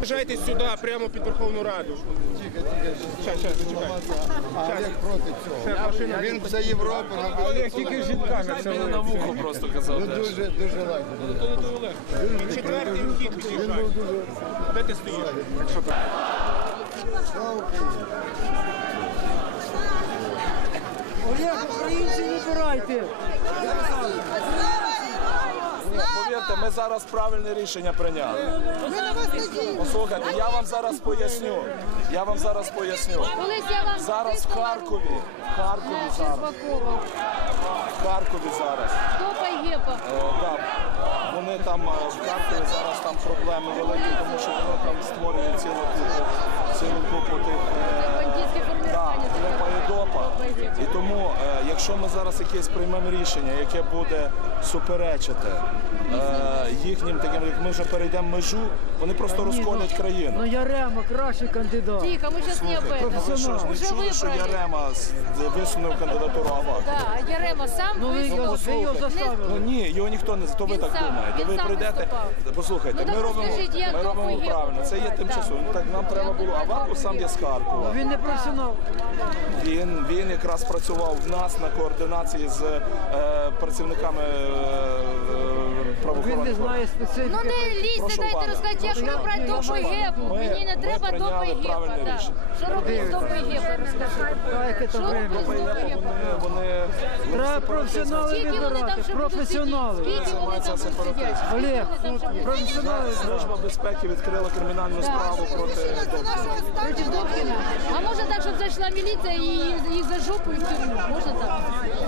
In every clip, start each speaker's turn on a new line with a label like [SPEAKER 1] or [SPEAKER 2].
[SPEAKER 1] Приїжджайте сюди, прямо під Верховну Раду. Щас, зачекайте.
[SPEAKER 2] Олег проти цього. Він за Європу.
[SPEAKER 1] Олег тільки з жінками.
[SPEAKER 3] Мені на вухо просто казав.
[SPEAKER 2] Дуже легко.
[SPEAKER 1] Він четвертий вхід приїжджає. Де ти стоїш?
[SPEAKER 4] Олег, українці, вибирайте!
[SPEAKER 3] Повірте, ми зараз правильне рішення прийняли. Послухайте, я вам зараз поясню. Зараз в Харкові зараз. Вони там в Харкові зараз там проблеми великі, тому що вони там створюють цілу купу тих допа. І тому, якщо ми зараз якесь приймемо рішення, яке буде суперечити їхнім таким, як ми вже перейдемо межу, вони просто розколять країну.
[SPEAKER 4] Ну Ярема кращий кандидат.
[SPEAKER 5] Тихо, мы сейчас не об этом.
[SPEAKER 3] Ви що ж не чули, що Ярема висунув кандидатуру Аваку?
[SPEAKER 5] Да, Ярема сам
[SPEAKER 4] Ну ви його заставили.
[SPEAKER 3] Ну ні, його ніхто не, то ви так думаєте. Ви прийдете, послухайте, ми робимо правильно, це є тимчасово. Так нам треба було, Аваку сам є з Харкова.
[SPEAKER 4] Він не професіонал.
[SPEAKER 3] Він якраз працював в нас на координації з працівниками правоохоронних.
[SPEAKER 4] Він не знає специфіки.
[SPEAKER 5] Ну не лізьте, дайте розказати, як вибрати допу і гепу. Мені не треба допу і гепа. Що робити з допу і гепою, розкажи. Що робити з допу і гепою?
[SPEAKER 4] Треба професіонали вибирати, професіонали.
[SPEAKER 5] Скільки вони там сидять?
[SPEAKER 4] Олег, професіонали.
[SPEAKER 3] Служба безпеки відкрила кримінальну справу проти
[SPEAKER 5] Добкіна. А може так, щоб зайшла міліція і їх за жопу і в тюрму? Можна так?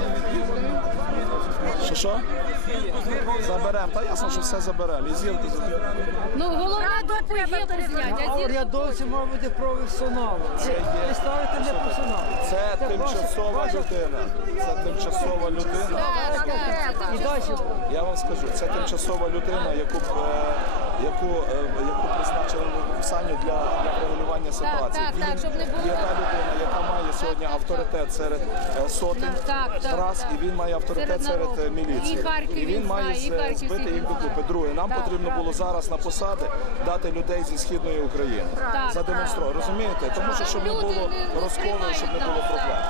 [SPEAKER 3] Що? Заберемо. Та ясно, що все заберемо. І зірки заберемо.
[SPEAKER 5] Ну головне допу і гепу зняти, а зірку...
[SPEAKER 4] Урядовці мають бути професіонали. Ви ставите не професіонали.
[SPEAKER 3] Це тимчасова людина. Це тимчасова людина.
[SPEAKER 4] І далі.
[SPEAKER 3] Я вам скажу, це тимчасова людина, яку призначили в Саню для регулювання ситуації.
[SPEAKER 5] щоб не було.
[SPEAKER 3] Є та людина, яка має сьогодні авторитет серед сотень раз, і він має авторитет серед міліції. І він має збити їх докупи. Друге, нам потрібно було зараз на посади дати людей зі Східної України. Задемонструвати, розумієте? Тому що щоб не було розколу, щоб не було проблем.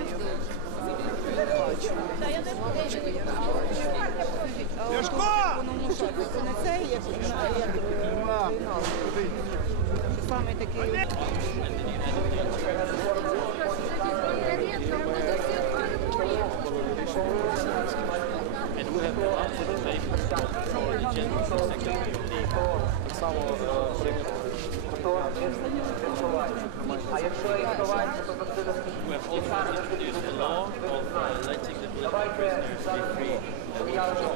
[SPEAKER 6] Саме такий.
[SPEAKER 7] А якщо реєструватися, то
[SPEAKER 8] We have also introduced the law of letting the political prisoners be free.